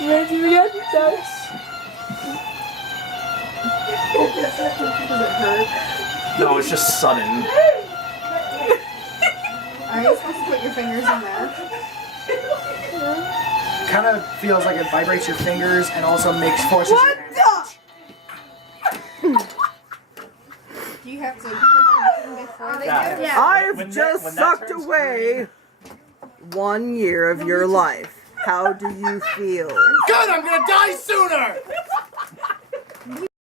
Ready to get this? Does it hurt? No, it's just sudden. Are you supposed to put your fingers in there? Kind of feels like it vibrates your fingers and also forces your hand. Do you have to before they Yeah. get I've When that- just when that sucked turns away 1 year of your life. How do you feel? Good, I'm gonna die sooner!